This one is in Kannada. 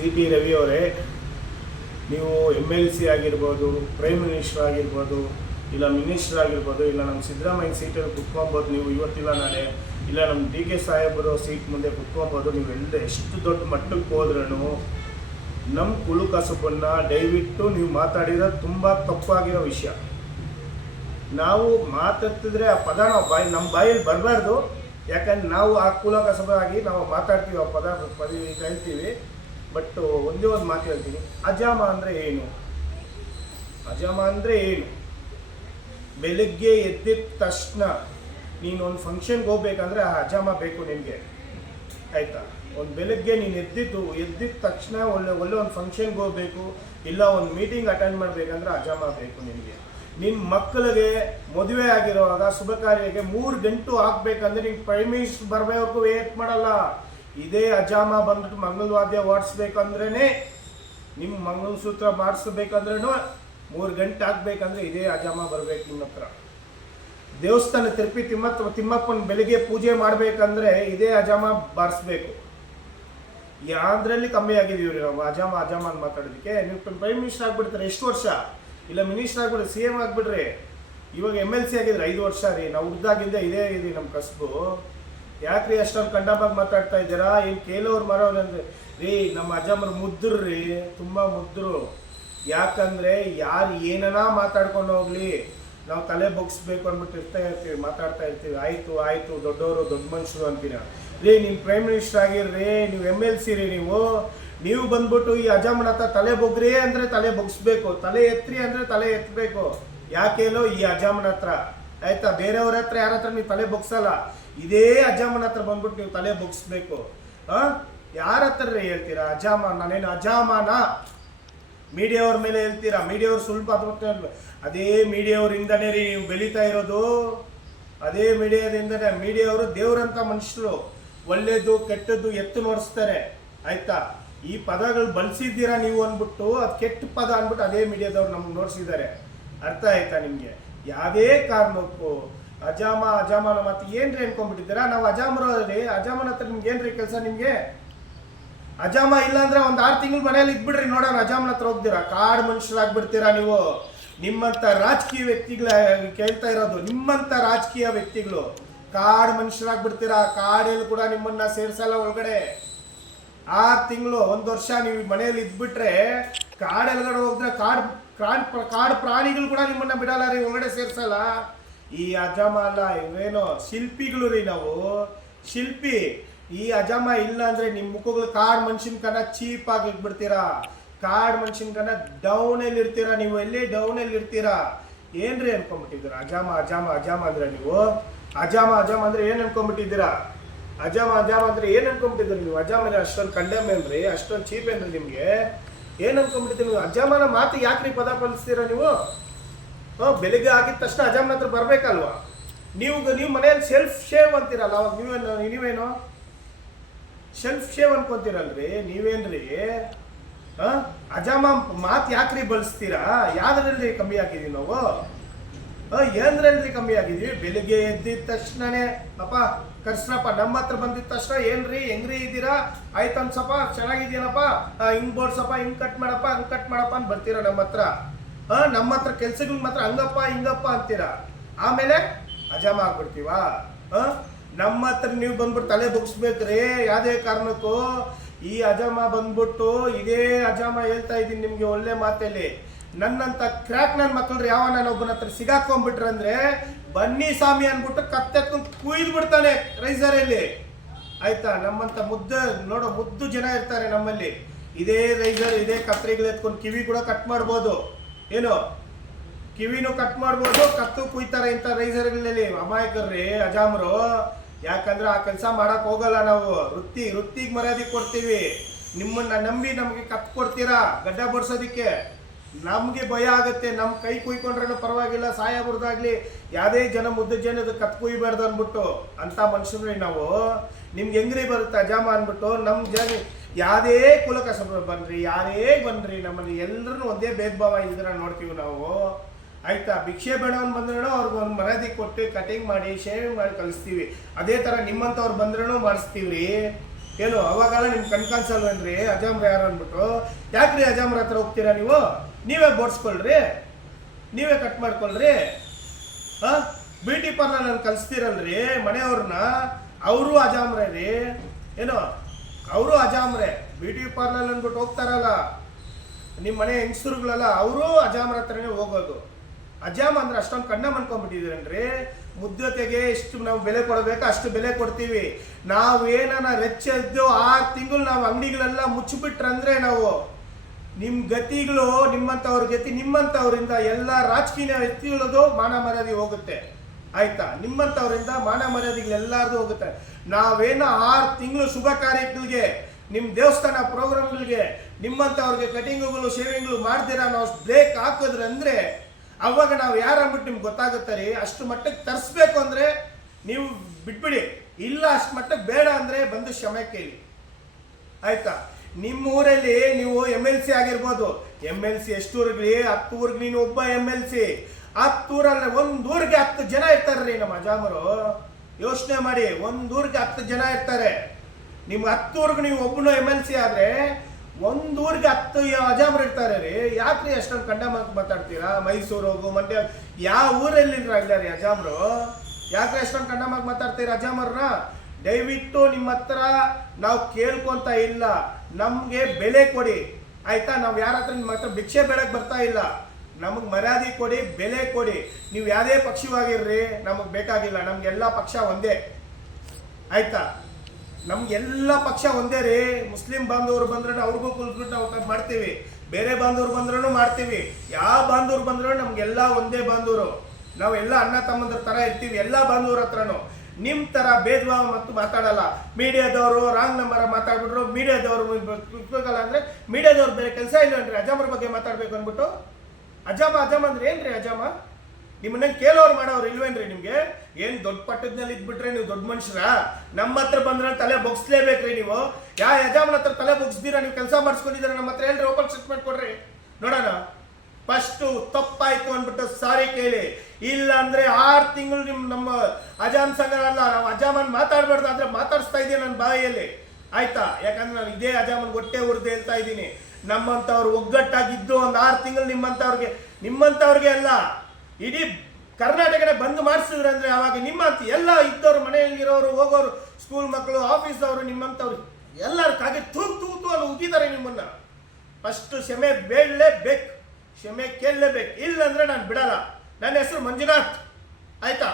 ಸಿ ಟಿ ರವಿ ಅವರೇ, ನೀವು MLC ಆಗಿರ್ಬೋದು, ಪ್ರೈಮ್ ಮಿನಿಸ್ಟರ್ ಆಗಿರ್ಬೋದು, ಇಲ್ಲ ಮಿನಿಸ್ಟರ್ ಆಗಿರ್ಬೋದು, ಇಲ್ಲ ನಮ್ಮ ಸಿದ್ದರಾಮಯ್ಯ ಸೀಟಲ್ಲಿ ಕುತ್ಕೊಬೋದು ನೀವು ಇವತ್ತಿಲ್ಲ ನಾಳೆ, ಇಲ್ಲ ನಮ್ಮ DK ಸಾಹೇಬರು ಸೀಟ್ ಮುಂದೆ ಕುತ್ಕೊಬೋದು. ನೀವು ಎಷ್ಟು ದೊಡ್ಡ ಮಟ್ಟಕ್ಕೆ ಹೋದ್ರೂ ನಮ್ಮ ಕುಲು ಕಸಬನ್ನು ದಯವಿಟ್ಟು ನೀವು ಮಾತಾಡಿರೋದು ತುಂಬ ತಪ್ಪಾಗಿರೋ ವಿಷಯ. ನಾವು ಮಾತಾಡ್ತಿದ್ರೆ ಆ ಪದ ನಮ್ಮ ಬಾಯಲ್ಲಿ ಬರಬಾರ್ದು. ಯಾಕಂದ್ರೆ ನಾವು ಆ ಕುಲ ಕಸಬಾಗಿ ನಾವು ಮಾತಾಡ್ತೀವಿ, ಆ ಪದ ಹೇಳ್ತೀವಿ. ಬಟ್ ಒಂದೇ ಒಂದು ಮಾತು ಹೇಳ್ತೀನಿ, ಅಜಾಮ ಅಂದರೆ ಏನು? ಅಜಾಮ ಅಂದರೆ ಏನು? ಬೆಳಗ್ಗೆ ಎದ್ದಿದ ತಕ್ಷಣ ನೀನು ಒಂದು ಫಂಕ್ಷನ್ಗೆ ಹೋಗ್ಬೇಕಂದ್ರೆ ಆ ಅಜಾಮ ಬೇಕು ನಿನಗೆ, ಆಯಿತಾ? ಒಂದು ಬೆಳಗ್ಗೆ ನೀನು ಎದ್ದಿದ ತಕ್ಷಣ ಒಳ್ಳೆ ಒಂದು ಫಂಕ್ಷನ್ಗೆ ಹೋಗ್ಬೇಕು, ಇಲ್ಲ ಒಂದು ಮೀಟಿಂಗ್ ಅಟೆಂಡ್ ಮಾಡಬೇಕಂದ್ರೆ ಅಜಾಮ ಬೇಕು ನಿನಗೆ. ನಿನ್ನ ಮಕ್ಕಳಿಗೆ ಮದುವೆ ಆಗಿರುವಾಗ ಶುಭ ಕಾರ್ಯಕ್ಕೆ 3 ಗಂಟು ಹಾಕ್ಬೇಕಂದ್ರೆ ನಿಂಗೆ ಪ್ರೈಮ್ ಮಿನಿಸ್ಟರ್ ಬರಬೇಕವರೆಗೂ ವೇಟ್ ಮಾಡಲ್ಲ. ಇದೇ ಅಜಾಮ ಬಂದ್ಬಿಟ್ಟು ಮಂಗಳವಾದ್ಯ ಓಡಿಸ್ಬೇಕಂದ್ರೇ, ನಿಮ್ಮ ಮಂಗಳಸೂತ್ರ ಮಾಡಿಸ್ಬೇಕಂದ್ರೂ 3 ಗಂಟೆ ಹಾಕ್ಬೇಕಂದ್ರೆ ಇದೇ ಅಜಾಮ ಬರಬೇಕು ನಿಮ್ಮ ಹತ್ರ. ದೇವಸ್ಥಾನ ತಿರುಪತಿ ತಿಮ್ಮಪ್ಪನ ಬೆಳಿಗ್ಗೆ ಪೂಜೆ ಮಾಡಬೇಕಂದ್ರೆ ಇದೇ ಅಜಾಮ ಬಾರಿಸ್ಬೇಕು. ಯಾವುದರಲ್ಲಿ ಕಮ್ಮಿ ಆಗಿದ್ದೀವಿ ನಾವು ಅಜಾಮ ಅಂತ ಮಾತಾಡೋದಕ್ಕೆ? ನೀವು ಪ್ರೈಮ್ ಮಿನಿಸ್ಟರ್ ಆಗಿಬಿಡ್ತಾರೆ ಎಷ್ಟು ವರ್ಷ, ಇಲ್ಲ ಮಿನಿಸ್ಟರ್ ಆಗಿಬಿಡ್ರಿ, CM ಆಗಿಬಿಡ್ರಿ. ಇವಾಗ MLC ಆಗಿದ್ರೆ 5 ವರ್ಷ ರೀ. ನಾವು ಹುಡ್ದಾಗಿಂದ ಇದೇ ಇದೆ ನಮ್ಮ ಕಸಬು. ಯಾಕ್ರಿ ಅಷ್ಟೊಂದು ಕಂಡಾಬಾಗಿ ಮಾತಾಡ್ತಾ ಇದ್ದೀರಾ? ಏನು ಕೇಳೋರು ಮರೋರಂದ್ರೆ ರೀ, ನಮ್ಮ ಅಜ್ಜಮ್ಮರು ಮುದ್ರು ರೀ, ತುಂಬ ಮುದ್ರು. ಯಾಕಂದರೆ ಯಾರು ಏನನ ಮಾತಾಡ್ಕೊಂಡು ಹೋಗ್ಲಿ, ನಾವು ತಲೆ ಬೊಗ್ಸ್ಬೇಕು ಅಂದ್ಬಿಟ್ಟು ಮಾತಾಡ್ತಾ ಇರ್ತೀವಿ. ಆಯಿತು ದೊಡ್ಡವರು ದೊಡ್ಡ ಮನುಷ್ಯರು ಅಂತೀರ ರೀ. ನೀವು ಪ್ರೈಮ್ ಮಿನಿಸ್ಟರ್ ಆಗಿರ್ರಿ, ನೀವು MLC ರೀ. ನೀವು ಬಂದ್ಬಿಟ್ಟು ಈ ಅಜಾಮನ ಹತ್ರ ತಲೆ ಬೊಗ್ರಿ ಅಂದರೆ ತಲೆ ಬೊಗ್ಸ್ಬೇಕು, ತಲೆ ಎತ್ರಿ ಅಂದರೆ ತಲೆ ಎತ್ತಬೇಕು. ಯಾಕೇನೋ ಈ ಅಜಾಮನ ಹತ್ರ, ಆಯ್ತಾ? ಬೇರೆಯವ್ರ ಹತ್ರ ಯಾರ ಹತ್ರ ನೀವು ತಲೆ ಬೊಗ್ಸಲ್ಲ, ಇದೇ ಅಜಾಮನ ಹತ್ರ ಬಂದ್ಬಿಟ್ಟು ನೀವು ತಲೆ ಬೊಗ್ಸ್ಬೇಕು. ಯಾರ ಹತ್ರ ರೀ ಹೇಳ್ತೀರಾ ಅಜಾಮ? ನಾನೇನು ಅಜಾಮನ ಮೀಡಿಯಾವ್ರ ಮೇಲೆ ಹೇಳ್ತೀರಾ? ಮೀಡಿಯಾವ್ರು ಸ್ವಲ್ಪ ಅದೇ ಮೀಡಿಯಾವ್ರಿಂದನೇ ರೀ ನೀವು ಬೆಳೀತಾ ಇರೋದು. ಅದೇ ಮೀಡಿಯಾದಿಂದನೇ. ಮೀಡಿಯಾವರು ದೇವ್ರಂಥ ಮನುಷ್ಯರು, ಒಳ್ಳೇದು ಕೆಟ್ಟದ್ದು ಎತ್ತು ನೋಡಿಸ್ತಾರೆ, ಆಯ್ತಾ? ಈ ಪದಗಳು ಬಳಸಿದ್ದೀರಾ ನೀವು ಅಂದ್ಬಿಟ್ಟು ಅದು ಕೆಟ್ಟ ಪದ ಅಂದ್ಬಿಟ್ಟು ಅದೇ ಮೀಡಿಯಾದವ್ರು ನಮ್ಗೆ ನೋಡಿಸಿದ್ದಾರೆ. ಅರ್ಥ ಆಯ್ತಾ ನಿಮಗೆ? ಯಾವುದೇ ಕಾರಣಕ್ಕೂ ಅಜಾಮ ಅನ್ನೋ ಮತ್ತೆ ಏನ್ರಿ ಅನ್ಕೊಂಡ್ಬಿಟ್ಟಿದ್ದೀರಾ? ನಾವು ಅಜಾಮರು ರೀ. ಅಜಾಮನ ಹತ್ರ ನಿಮ್ಗೆ ಏನ್ರಿ ಕೆಲಸ? ನಿಮಗೆ ಅಜಾಮ ಇಲ್ಲ ಅಂದ್ರೆ ಒಂದು 6 ತಿಂಗಳು ಮನೆಯಲ್ಲಿ ಇದ್ಬಿಡ್ರಿ, ನೋಡೋಣ. ಅಜಾಮನ ಹತ್ರ ಹೋಗ್ತೀರಾ, ಕಾಡು ಮನುಷ್ಯರಾಗ್ಬಿಡ್ತೀರಾ ನೀವು. ನಿಮ್ಮಂಥ ರಾಜಕೀಯ ವ್ಯಕ್ತಿಗಳ ಕೇಳ್ತಾ ಇರೋದು, ನಿಮ್ಮಂಥ ರಾಜಕೀಯ ವ್ಯಕ್ತಿಗಳು ಕಾಡು ಮನುಷ್ಯರಾಗ್ಬಿಡ್ತೀರಾ. ಕಾಡಲ್ಲಿ ಕೂಡ ನಿಮ್ಮನ್ನ ಸೇರ್ಸಲ್ಲ ಒಳಗಡೆ. 6 ತಿಂಗಳು 1 ವರ್ಷ ನೀವು ಮನೆಯಲ್ಲಿ ಇದ್ಬಿಟ್ರೆ, ಕಾಡೆಲ್ಗಡೆ ಹೋದ್ರೆ ಕಾಡು ಪ್ರಾಣಿಗಳು ಕೂಡ ನಿಮ್ಮನ್ನ ಬಿಡಲ್ಲ ರೀ, ಒಳಗಡೆ ಸೇರ್ಸಲ್ಲ. ಈ ಅಜಾಮ ಅಲ್ಲ, ಇವೇನೋ ಶಿಲ್ಪಿಗಳು ರೀ ನಾವು, ಶಿಲ್ಪಿ. ಈ ಅಜಾಮ ಇಲ್ಲ ಅಂದ್ರೆ ನಿಮ್ಮ ಮುಖಗಳು ಕಾಡು ಮನುಷ್ಯನ ಕನ್ನ ಚೀಪಾಗಿ ಇಟ್ಬಿಡ್ತೀರಾ. ಕಾಡು ಮನುಷ್ಯನ ಕನ್ನ ಡೌನಲ್ಲಿ ಇರ್ತೀರಾ ನೀವು. ಎಲ್ಲಿ ಡೌನಲ್ಲಿ ಇರ್ತೀರಾ? ಏನ್ರಿ ಅನ್ಕೊಂಡ್ಬಿಟ್ಟಿದ್ದೀರಾ? ಅಜಾಮ ಅಂದ್ರೆ ನೀವು ಅಜಾಮ ಅಂದ್ರೆ ಏನ್ ಅನ್ಕೊಂಡ್ಬಿಟ್ಟಿದ್ದೀರಾ? ಅಜಾಮ ಅಂದ್ರೆ ಏನ್ ಅನ್ಕೊಂಡ್ಬಿಟ್ಟಿದ್ದೀರಿ ನೀವು? ಅಜಾಮ ಅಷ್ಟೊಂದು ಕಂಡೆಮ್ ಏನ್ರಿ, ಅಷ್ಟೊಂದು ಚೀಪ್ ಏನ್ರಿ ನಿಮ್ಗೆ? ಏನ್ ಅನ್ಕೊಂಡ್ಬಿಟ್ಟಿದ್ದೀರಿ ನೀವು? ಅಜಾಮನ ಮಾತು ಯಾಕ್ರಿ ಪದ ಬಳಸ್ತೀರಾ ನೀವು? ಬೆಳಿಗ್ಗೆ ಆಗಿದ ತಕ್ಷಣ ಅಜಾಮನ ಹತ್ರ ಬರ್ಬೇಕಲ್ವಾ? ನೀವು ಮನೆಯಲ್ಲಿ ಸೆಲ್ಫ್ ಶೇವ್ ಅಂತೀರಲ್ಲ, ಅವಾಗ ನೀವೇನು ಸೆಲ್ಫ್ ಶೇವ್ ಅನ್ಕೊಂತೀರಲ್ರಿ ನೀವೇನ್ರಿ? ಅಜಾಮ ಮಾತು ಯಾಕ್ರಿ ಬಳಸ್ತೀರಾ? ಯಾವ್ದ್ರಲ್ಲಿ ಕಮ್ಮಿ ಆಗಿದೀವಿ ನಾವು? ಏನ್ರಲ್ಲಿ ಕಮ್ಮಿ ಆಗಿದೀವಿ? ಬೆಳಿಗ್ಗೆ ಎದ್ದಿದ ತಕ್ಷಣನೇ ಅಪ್ಪ ಕರ್ಸ್ರಪ್ಪ, ನಮ್ಮ ಹತ್ರ ಬಂದಿದ ತಕ್ಷಣ ಏನ್ರಿ ಹೆಂಗ್ರಿ ಇದ್ದೀರಾ, ಆಯ್ತು ಅನ್ಸಪ್ಪ, ಚೆನ್ನಾಗಿದ್ದೀನಪ್ಪ, ಹಿಂಗ್ ಬೋಡ್ಸಪ್ಪ, ಹಿಂಗ್ ಕಟ್ ಮಾಡಪ್ಪ ಅಂತ ಬರ್ತೀರಾ ನಮ್ಮ ಹತ್ರ. ನಮ್ಮ ಹತ್ರ ಕೆಲ್ಸಗಳು ಮಾತ್ರ ಹಂಗಪ್ಪ ಹಿಂಗಪ್ಪ ಅಂತೀರಾ. ಆಮೇಲೆ ಅಜಾಮ ಆಗ್ಬಿಡ್ತೀವಾ? ನಮ್ಮ ಹತ್ರ ನೀವು ಬಂದ್ಬಿಟ್ಟು ತಲೆ ಬೊಗ್ಸ್ಬೇಕ್ರಿ ಯಾವುದೇ ಕಾರಣಕ್ಕೂ. ಈ ಅಜಾಮ ಬಂದ್ಬಿಟ್ಟು ಇದೇ ಅಜಾಮ ಹೇಳ್ತಾ ಇದ್ದೀನಿ ನಿಮ್ಗೆ ಒಳ್ಳೆ ಮಾತಲ್ಲಿ. ನನ್ನಂತ ಕ್ರ್ಯಾಕ್ ನನ್ನ ಮಕ್ಕಳು ಯಾವ ಒಬ್ಬನ ಹತ್ರ ಸಿಗಾಕೊಂಡ್ಬಿಟ್ರಂದ್ರೆ ಬನ್ನಿ ಸ್ವಾಮಿ ಅನ್ಬಿಟ್ಟು ಕತ್ತೆತ್ಕೊಂಡು ಕುಯ್ದು ಬಿಡ್ತಾನೆ ರೈಸರಲ್ಲಿ, ಆಯ್ತಾ? ನಮ್ಮಂತ ಮುದ್ದು ಜನ ಇರ್ತಾರೆ ನಮ್ಮಲ್ಲಿ. ಇದೇ ರೈಸರ್, ಇದೇ ಕತ್ರಿಗಳು ಎತ್ಕೊಂಡು ಕಿವಿ ಕೂಡ ಕಟ್ ಮಾಡ್ಬೋದು, ಏನು ಕಿವಿನೂ ಕಟ್ ಮಾಡ್ಬೋದು, ಕತ್ತು ಕುಯ್ತಾರೆ ಇಂಥ ರೈಸರ್ಗಳಲ್ಲಿ. ಅಮಾಯಕರ್ರಿ ಅಜಾಮರು. ಯಾಕಂದ್ರೆ ಆ ಕೆಲಸ ಮಾಡಕ್ ಹೋಗಲ್ಲ ನಾವು. ವೃತ್ತಿಗೆ ಮರ್ಯಾದೆ ಕೊಡ್ತೀವಿ. ನಿಮ್ಮನ್ನ ನಂಬಿ ನಮಗೆ ಕತ್ತು ಕೊಡ್ತೀರಾ ಗಡ್ಡ ಬಡ್ಸೋದಿಕ್ಕೆ. ನಮಗೆ ಭಯ ಆಗುತ್ತೆ. ನಮ್ಮ ಕೈ ಕುಯ್ಕೊಂಡ್ರೂ ಪರವಾಗಿಲ್ಲ, ಸಾಯಬಾರ್ದಾಗ್ಲಿ, ಯಾವುದೇ ಮುದ್ದು ಜನದ ಕತ್ತು ಕುಯ್ಬಾರ್ದು ಅಂದ್ಬಿಟ್ಟು ಅಂಥ ಮನುಷ್ಯರು ನಾವು. ನಿಮ್ಗೆ ಹೆಂಗ್ರಿ ಬರುತ್ತೆ ಅಜಾಮ ಅಂದ್ಬಿಟ್ಟು? ನಮ್ಮ ಜನ ಯಾವುದೇ ಕುಲಕಸಬರು ಬನ್ರಿ, ಯಾರೇ ಬನ್ರಿ, ನಮ್ಮಲ್ಲಿ ಎಲ್ಲರೂ ಒಂದೇ ಭೇದ ಭಾವ ಇದ್ರೆ ನೋಡ್ತೀವಿ ನಾವು, ಆಯ್ತಾ? ಭಿಕ್ಷೆ ಬೇಡವನ್ ಬಂದ್ರೂ ಅವ್ರಿಗೆ ಒಂದು ಮರ್ಯಾದೆ ಕೊಟ್ಟು ಕಟಿಂಗ್ ಮಾಡಿ ಶೇವಿಂಗ್ ಮಾಡಿ ಕಳಿಸ್ತೀವಿ. ಅದೇ ಥರ ನಿಮ್ಮಂಥವ್ರು ಬಂದ್ರೂ ಮಾಡಿಸ್ತೀವಿ ರೀ. ಏನು ಅವಾಗೆಲ್ಲ ನಿಮ್ ಕಣ್ಕಾನ್ಸಲ್ವೇನ್ರಿ ಅಜಾಮ್ರ ಯಾರು ಅಂದ್ಬಿಟ್ಟು? ಯಾಕ್ರಿ ಅಜಾಮ್ರ ಹತ್ರ ಹೋಗ್ತೀರಾ ನೀವು? ನೀವೇ ಬೋಡ್ಸ್ಕೊಳ್ರಿ, ನೀವೇ ಕಟ್ ಮಾಡ್ಕೊಳ್ರಿ. ಬ್ಯೂಟಿ ಪಾರ್ಲರ್ ನಾನು ಕಲಿಸ್ತೀರಲ್ರಿ ಮನೆಯವ್ರನ್ನ, ಅವರು ಅಜಾಮ್ರೆ ರೀ. ಏನೋ ಅವರು ಅಜಾಮ್ರೆ, ಬ್ಯೂಟಿ ಪಾರ್ಲರ್ ಅಂದ್ಬಿಟ್ಟು ಹೋಗ್ತಾರಲ್ಲ ನಿಮ್ಮ ಮನೆ ಹೆಂಗಸರುಗಳೆಲ್ಲ, ಅವರು ಅಜಾಮ್ರ ಹತ್ರನೇ ಹೋಗೋದು. ಅಜಾಮ್ ಅಂದ್ರೆ ಅಷ್ಟೊಂದು ಕಣ್ಣ ಮಾಡ್ಕೊಂಡ್ಬಿಟ್ಟಿದ್ದೀರನ್ರಿ. ಮುದ್ಧತೆಗೆ ಎಷ್ಟು ನಾವು ಬೆಲೆ ಕೊಡಬೇಕು ಅಷ್ಟು ಬೆಲೆ ಕೊಡ್ತೀವಿ. ನಾವೇನ ರೆಚ್ಚೆದ್ದು 6 ತಿಂಗಳು ನಾವು ಅಂಗಡಿಗಳೆಲ್ಲ ಮುಚ್ಚಿಬಿಟ್ರಂದ್ರೆ ನಾವು ನಿಮ್ಮ ಗತಿಗಳು, ನಿಮ್ಮಂಥವ್ರ ಗತಿ, ನಿಮ್ಮಂಥವ್ರಿಂದ ಎಲ್ಲ ರಾಜಕೀಯ ವ್ಯಕ್ತಿಗಳದು ಮಾನ ಮರ್ಯಾದೆ ಹೋಗುತ್ತೆ. ಆಯ್ತಾ? ನಿಮ್ಮಂಥವ್ರಿಂದ ಮಾನ ಮರ್ಯಾದೆಗಳೆಲ್ಲಾರ್ದು ಹೋಗುತ್ತೆ. ನಾವೇನೋ 6 ತಿಂಗಳು ಶುಭ ಕಾರ್ಯಗಳಿಗೆ, ನಿಮ್ಮ ದೇವಸ್ಥಾನ ಪ್ರೋಗ್ರಾಮ್ಗಳಿಗೆ ನಿಮ್ಮಂಥವ್ರಿಗೆ ಕಟಿಂಗ್ಗಳು ಶೇವಿಂಗ್ಗಳು ಮಾಡ್ದಿರ ನಾವು ಬ್ರೇಕ್ ಹಾಕಿದ್ರೆ ಅಂದರೆ ಅವಾಗ ನಾವು ಯಾರಂದ್ಬಿಟ್ಟು ನಿಮ್ಗೆ ಗೊತ್ತಾಗುತ್ತೆ ರೀ. ಅಷ್ಟು ಮಟ್ಟಕ್ಕೆ ತರಿಸ್ಬೇಕು ಅಂದರೆ ನೀವು ಬಿಟ್ಬಿಡಿ, ಇಲ್ಲ ಅಷ್ಟು ಮಟ್ಟಕ್ಕೆ ಬೇಡ ಅಂದರೆ ಬಂದು ಕ್ಷಮೆ ಕೇಳಿ. ಆಯ್ತಾ? ನಿಮ್ಮ ಊರಲ್ಲಿ ನೀವು MLC ಆಗಿರ್ಬೋದು, MLC ಎಷ್ಟು ಊರ್ಗ್ಲಿ? 10 ಊರ್ಗೆ ನೀನು ಒಬ್ಬ MLC. 10 ಊರಲ್ಲಿ ಒಂದು ಊರಿಗೆ 10 ಜನ ಇರ್ತಾರ್ರಿ ನಮ್ಮ ಅಜಾಮರು. ಯೋಚನೆ ಮಾಡಿ, ಒಂದು ಊರಿಗೆ 10 ಜನ ಇರ್ತಾರೆ. ನಿಮ್ಮ 10 ಊರಿಗೆ ನೀವು ಒಬ್ಬನು MLC ಆದ್ರೆ ಒಂದು ಊರಿಗೆ 10 ಅಜಾಮ್ರು ಇರ್ತಾರೆ ರೀ. ಯಾಕ್ರಿ ಅಷ್ಟೊಂದು ಕಂಡ ಮಾತಾಡ್ತೀರಾ? ಮೈಸೂರು ಹೋಗು, ಮಂಡ್ಯ, ಯಾವ ಊರಲ್ಲಿ ಇಲ್ಲ ರೀ ಅಜಾಮ್ರು? ಯಾಕ್ರಿ ಅಷ್ಟೊಂದು ಕಂಡ ಮಾತಾಡ್ತೀರಾ ಅಜಾಮರ್ನ? ದಯವಿಟ್ಟು ನಿಮ್ಮ ಹತ್ರ ನಾವು ಕೇಳ್ಕೊಂತ ಇಲ್ಲ, ನಮ್ಗೆ ಬೆಲೆ ಕೊಡಿ. ಆಯ್ತಾ? ನಾವು ಯಾರ ಹತ್ರ ನಿಮ್ಮ ಹತ್ರ ಭಿಕ್ಷೆ ಬೇಡಕ್ಕೆ ಬರ್ತಾ ಇಲ್ಲ. ನಮಗೆ ಮರ್ಯಾದೆ ಕೊಡಿ, ಬೆಲೆ ಕೊಡಿ. ನೀವು ಯಾವುದೇ ಪಕ್ಷವಾಗಿರ್ರಿ, ನಮಗೆ ಬೇಕಾಗಿಲ್ಲ. ನಮ್ಗೆಲ್ಲ ಪಕ್ಷ ಒಂದೇ. ಆಯ್ತಾ? ನಮ್ಗೆಲ್ಲ ಪಕ್ಷ ಒಂದೇ ರೀ. ಮುಸ್ಲಿಂ ಬಾಂಧವರು ಬಂದ್ರೆ ಅವ್ರಿಗೂ ಕುಲ್ಬಿಟ್ಟು ನಾವು ಮಾಡ್ತೀವಿ, ಬೇರೆ ಬಾಂಧವ್ರು ಬಂದ್ರೂ ಮಾಡ್ತೀವಿ. ಯಾವ ಬಾಂಧವ್ರು ಬಂದ್ರೂ ನಮ್ಗೆಲ್ಲ ಒಂದೇ ಬಾಂಧವರು. ನಾವೆಲ್ಲ ಅಣ್ಣ ತಮ್ಮಂದ್ರ ತರ ಇರ್ತೀವಿ ಎಲ್ಲ ಬಾಂಧವ್ರ ಹತ್ರನು. ನಿಮ್ಮ ತರ ಭೇದ ಭಾವ ಮತ್ತು ಮಾತಾಡಲ್ಲ. ಮೀಡಿಯಾದವರು ರಾಂಗ್ ನಂಬರ್ ಮಾತಾಡ್ಬಿಟ್ರು, ಮೀಡಿಯಾದವರು ಇಟ್ಬೇಕಲ್ಲ ಅಂದ್ರೆ ಮೀಡಿಯಾದವ್ರು ಬೇರೆ ಕೆಲಸ ಇಲ್ಲನ್ರಿ ಅಜಾಮರ ಬಗ್ಗೆ ಮಾತಾಡ್ಬೇಕು ಅಂದ್ಬಿಟ್ಟು. ಅಜಾಮ ಅಂದ್ರೆ ಏನ್ರಿ ಅಜಾಮ? ನಿಮ್ಮನ್ನ ಕೇಳೋರು ಮಾಡೋರು ಇಲ್ವೇನ್ರಿ ನಿಮ್ಗೆ? ಏನ್ ದೊಡ್ಡ ಪಟ್ಟದ್ನಲ್ಲಿ ಇದ್ಬಿಟ್ರೆ ನೀವು ದೊಡ್ಡ ಮನುಷ್ಯರ? ನಮ್ಮ ಹತ್ರ ಬಂದ್ರೆ ತಲೆ ಬೊಗ್ಸ್ಲೇಬೇಕ್ರಿ ನೀವು. ಯಾವ ಯಜಮಾನ ಹತ್ರ ತಲೆ ಬೊಗ್ಸ್ದಿರಾ ನೀವು ಕೆಲಸ ಮಾಡಿಸ್ಕೊಂಡಿದ್ದೀರಾ ನಮ್ಮ ಹತ್ರ ಹೇಳ್ರಿ, ಓಪನ್ ಸ್ಟೇಟ್ಮೆಂಟ್ ಕೊಡ್ರಿ ನೋಡೋಣ. ಫಸ್ಟ್ ತಪ್ಪಾಯ್ತು ಅಂದ್ಬಿಟ್ಟು ಸಾರಿ ಕೇಳಿ. ಇಲ್ಲ ಅಂದ್ರೆ 6 ತಿಂಗಳು ನಮ್ಮ ಅಜಾಮ್ ಸಂಘ ಅಲ್ಲ, ನಾವು ಅಜಾಮನ್ ಮಾತಾಡ್ಬಾರ್ದು ಆದ್ರೆ ಮಾತಾಡಿಸ್ತಾ ಇದ್ದೀನಿ ನನ್ನ ಬಾಯಿಯಲ್ಲಿ. ಆಯ್ತಾ? ಯಾಕಂದ್ರೆ ನಾನು ಇದೇ ಅಜಾಮನ್ ಹೊಟ್ಟೆ ಉರ್ದು ಹೇಳ್ತಾ ಇದ್ದೀನಿ. ನಮ್ಮಂತವ್ರು ಒಗ್ಗಟ್ಟಾಗಿದ್ದು ಒಂದು 6 ತಿಂಗಳು ನಿಮ್ಮಂತವ್ರಿಗೆ ಅಲ್ಲ, ಇಡೀ ಕರ್ನಾಟಕನೇ ಬಂದ್ ಮಾಡಿಸಿದ್ರೆ ಅಂದ್ರೆ ಅವಾಗ ನಿಮ್ಮಂತ ಎಲ್ಲ ಇದ್ದವ್ರು, ಮನೆಯಲ್ಲಿರೋರು, ಹೋಗೋರು, ಸ್ಕೂಲ್ ಮಕ್ಕಳು, ಆಫೀಸ್ದವರು, ನಿಮ್ಮಂತವ್ರು ಎಲ್ಲರೂ ಕಾಗೆ ತೂತು ಅಲ್ಲಿ ಉಗಿದ್ದಾರೆ ನಿಮ್ಮನ್ನ. ಫಸ್ಟ್ ಕ್ಷಮೆ ಬೇಡಲೇಬೇಕು, ಕ್ಷಮೆ ಕೇಳಲೇಬೇಕು. ಇಲ್ಲಂದ್ರೆ ನಾನು ಬಿಡಲ್ಲ. ನನ್ನ ಹೆಸರು ಮಂಜುನಾಥ್. ಆಯ್ತಾ?